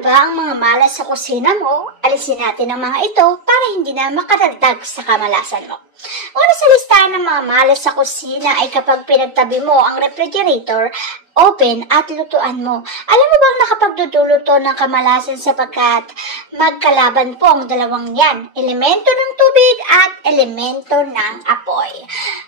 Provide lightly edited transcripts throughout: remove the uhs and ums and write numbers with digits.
ba ang mga malas sa kusina mo? Alisin natin ang mga ito para hindi na makadagdag sa kamalasan mo. Una sa listahan ng mga malas sa kusina ay kapag pinagtabi mo ang refrigerator open at lutuan mo. Alam mo bang nakapagdudulot to ng kamalasan sapagkat magkalaban po ang dalawang yan, elemento ng tubig at elemento ng apoy.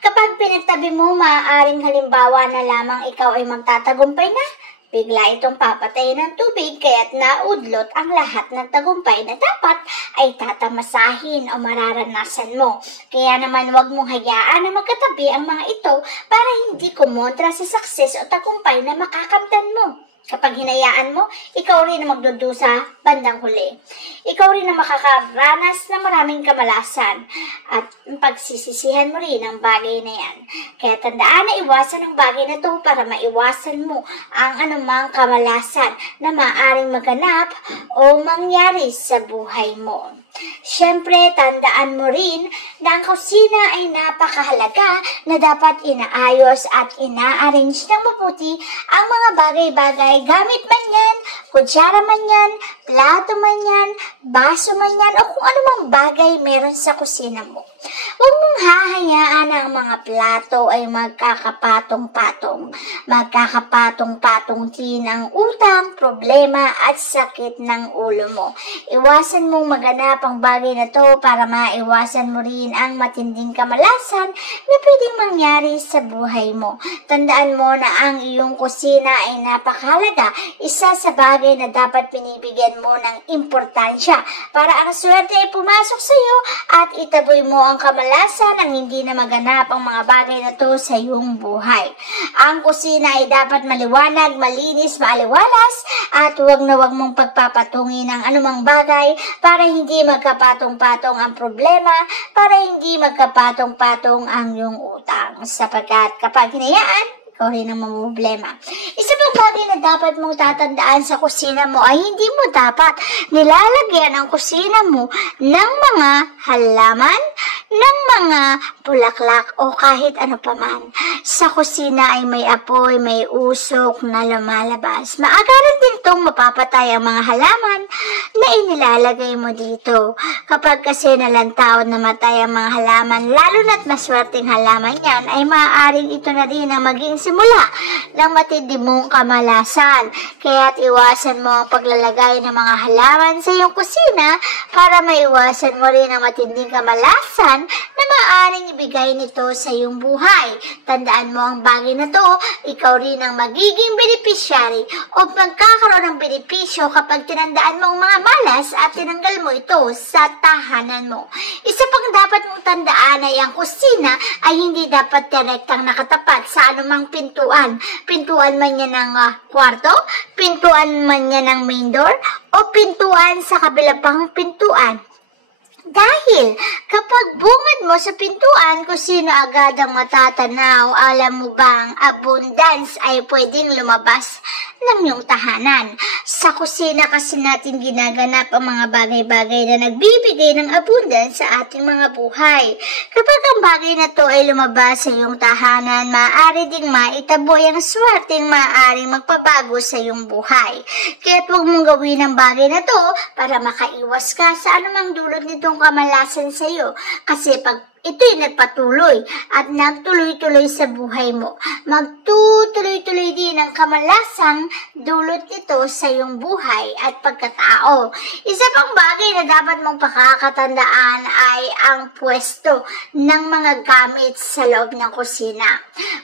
Kapag pinagtabi mo, maaaring halimbawa na lamang ikaw ay magtatagumpay na, bigla itong papatayin ng tubig kaya't naudlot ang lahat ng tagumpay na dapat ay tatamasahin o mararanasan mo. Kaya naman huwag mong hayaan na magkatabi ang mga ito para hindi kumontra sa success o tagumpay na makakamtan mo. Kapag hinayaan mo, ikaw rin ang magdudusa bandang huli. Ikaw rin ang makakaranas ng maraming kamalasan at pagsisisihan mo rin ang bagay na yan. Kaya tandaan na iwasan ang bagay na ito para maiwasan mo ang anumang kamalasan na maaaring maganap o mangyari sa buhay mo. Siyempre, tandaan mo rin na ang kusina ay napakahalaga na dapat inaayos at ina-arrange ng mabuti ang mga bagay-bagay gamit man yan, kutsara man yan, plato man yan, baso man yan, o kung anumang bagay meron sa kusina mo. Huwag mong hahayaan na ang mga plato ay magkakapatong-patong. Magkakapatong-patong din ang utang, problema at sakit ng ulo mo. Iwasan mong maganap ang bagay na to para maiwasan mo rin ang matinding kamalasan na pwedeng mangyari sa buhay mo. Tandaan mo na ang iyong kusina ay napakahalaga, isa sa bagay na dapat pinibigyan mo ng importansya para ang swerte ay pumasok sa iyo at itaboy mo ang kamalasan ang hindi na maganap ang mga bagay na to sa iyong buhay. Ang kusina ay dapat maliwanag, malinis, maaliwalas at huwag na huwag mong pagpapatungin ng anumang bagay para hindi magkapatong-patong ang problema, para hindi magkapatong-patong ang iyong utang. Sapagkat kapag hinayaan, ikaw rin ang mamumblema. Isa pang bagay na dapat mong tatandaan sa kusina mo ay hindi mo dapat nilalagyan ang kusina mo ng mga halaman, ng mga bulaklak o kahit ano paman. Sa kusina ay may apoy, may usok na lumalabas. Maagaran din itong mapapatay ang mga halaman na inilalagay mo dito. Kapag kasi nalantaon na matay ang mga halaman, lalo na't maswerteng halaman yan, ay maaaring ito na rin ang maging simula ng matindi mong kamalasan. Kaya't iwasan mo ang paglalagay ng mga halaman sa iyong kusina para maiwasan mo rin ang matinding kamalasan na maaaring ibigay nito sa iyong buhay. Tandaan mo ang bagay na to, ikaw rin ang magiging beneficiary o magkakaroon ng benepisyo kapag tinandaan mo ang mga malas at tinanggal mo ito sa tahanan mo. Isa pang dapat mong tandaan ay ang kusina ay hindi dapat direktang nakatapat sa anumang pintuan. Pintuan man yan ng kwarto, pintuan man yan ng main door, o pintuan sa kabila pang pintuan. Dahil kapag bungad mo sa pintuan kung sino agad ang matatanaw, alam mo bang abundance ay pwedeng lumabas ng iyong tahanan. Sa kusina kasi natin ginaganap ang mga bagay-bagay na nagbibigay ng abundance sa ating mga buhay. Kapag ang bagay na to ay lumabas sa iyong tahanan, maaari ding maitaboy ang swerteng maaaring magpabago sa iyong buhay. Kaya't huwag mong gawin ang bagay na to para makaiwas ka sa anumang dulot nitong kamalasan sa iyo. Kasi pag ito'y nagpatuloy at nagtuloy-tuloy sa buhay mo, magtutuloy-tuloy din ang kamalasang dulot nito sa iyong buhay at pagkatao. Isa pang bagay na dapat mong pakakatandaan ay ang pwesto ng mga gamit sa loob ng kusina.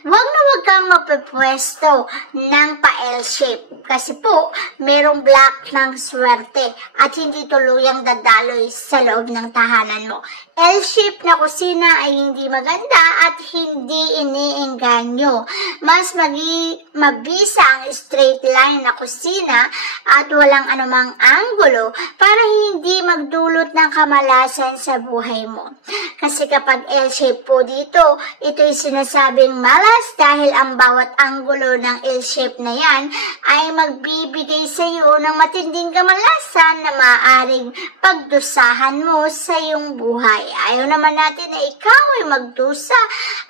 Huwag na huwag kang magpapwesto ng pa-L-shape kasi po merong block ng swerte at hindi tuluyang dadaloy sa loob ng tahanan mo. L-shape na kusina ay hindi maganda at hindi iniengganyo. Mas mabisa ang straight line na kusina at walang anumang anggulo para hindi magdulot ng kamalasan sa buhay mo. Kasi kapag L-shape po dito, ito'y sinasabing malas dahil ang bawat anggulo ng L-shape na yan ay magbibigay sa iyo ng matinding kamalasan na maaaring pagdusahan mo sa iyong buhay. Ayaw naman natin na ikaw ay magdusa.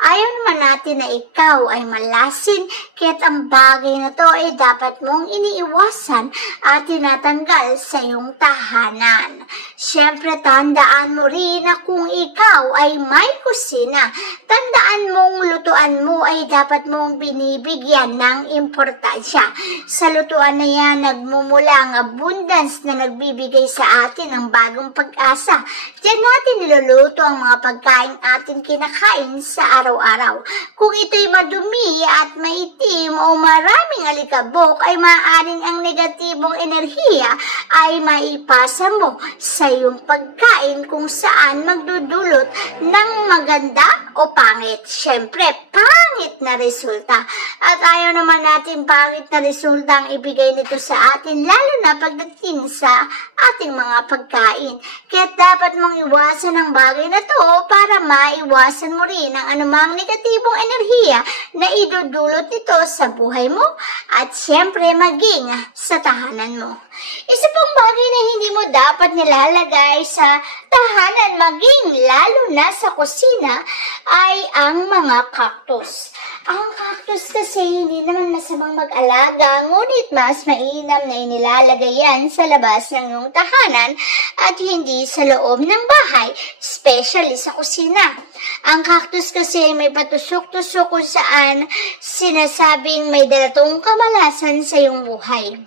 Ayaw naman natin na ikaw ay malasin, kaya't ang bagay na to ay dapat mong iniiwasan at tinatanggal sa iyong tahanan. Siyempre, tandaan mo rin na kung ikaw ay may kusina, tandaan mong lutuan mo ay dapat mong binibigyan ng importansya. Sa lutuan na yan, nagmumula ang abundance na nagbibigay sa atin ng bagong pag-asa. Diyan natin niluluto ang mga pagkain ating kinakain sa araw-araw. Kung ito'y madumi at maitim o maraming alikabok, ay maaaring ang negatibong enerhiya ay maipasa mo sa iyong pagkain kung saan magdudulot ng maganda o pangit. Siyempre, pangit na resulta. At ayaw naman natin pangit na resulta ang ibigay nito sa atin, lalo na pagdating sa ating mga pagkain. Kaya dapat mong iwasan ang bagay na to para maiwasan mo rin ang anumang negatibong enerhiya na idudulot nito sa buhay mo at siyempre maging sa tahanan mo. Isa pang bagay na hindi mo dapat nilalagay sa tahanan, maging lalo na sa kusina, ay ang mga cactus. Ang cactus kasi hindi naman masamang mag-alaga, ngunit mas mainam na inilalagay yan sa labas ng iyong tahanan at hindi sa loob ng bahay, especially sa kusina. Ang cactus kasi may patusok-tusok kung saan sinasabing may dalatong kamalasan sa iyong buhay.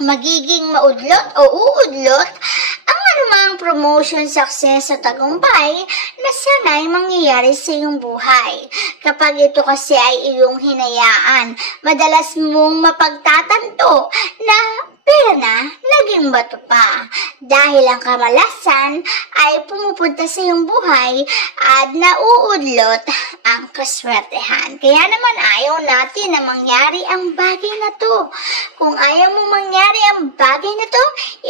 Magiging maudlot o uudlot ang anumang promotion, success o tagumpay na sana'y mangyayari sa iyong buhay. Kapag ito kasi ay iyong hinayaan, madalas mong mapagtatanto na pera na naging bato pa. Dahil ang kamalasan ay pumupunta sa iyong buhay at nauudlot ang kaswertehan. Kaya naman ayaw natin na mangyari ang bagay na to. Kung ayaw mo mangyari ang bagay na to,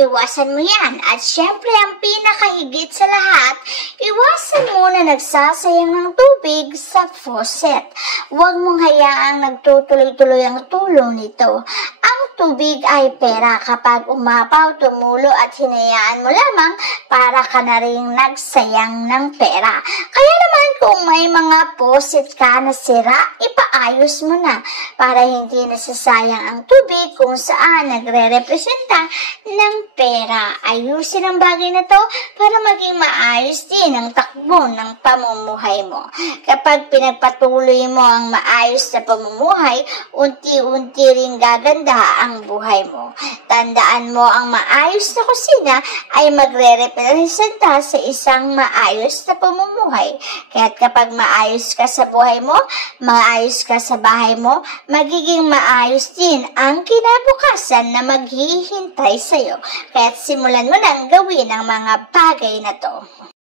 iwasan mo yan. At syempre ang pinakahigit sa lahat, iwasan mo na nagsasayang ng tubig sa faucet. Huwag mong hayaang nagtutuloy-tuloy ang tulo nito. Ang tubig ay pera. Kapag umapaw, tumulo at hinayaan mo lamang, para ka na rin nagsayang ng pera. Kaya naman kung may mga faucet ka na sira, ipaayos mo na para hindi nasasayang ang tubig kung saan nagre-representa ng pera. Ayusin ang bagay na to para maging maayos din ang takbo ng pamumuhay mo. Kapag pinagpatuloy mo ang maayos na pamumuhay, unti-unti rin gaganda ang buhay mo. Tandaan mo, ang maayos na kusina ay magre-representa sa isang maayos na pamumuhay. Kaya't kapag maayos ka sa buhay mo, maayos ka sa bahay mo, magiging maayos din ang kinabukasan na maghihintay sa'yo. Kaya't simulan mo nang gawin ang mga bagay na to.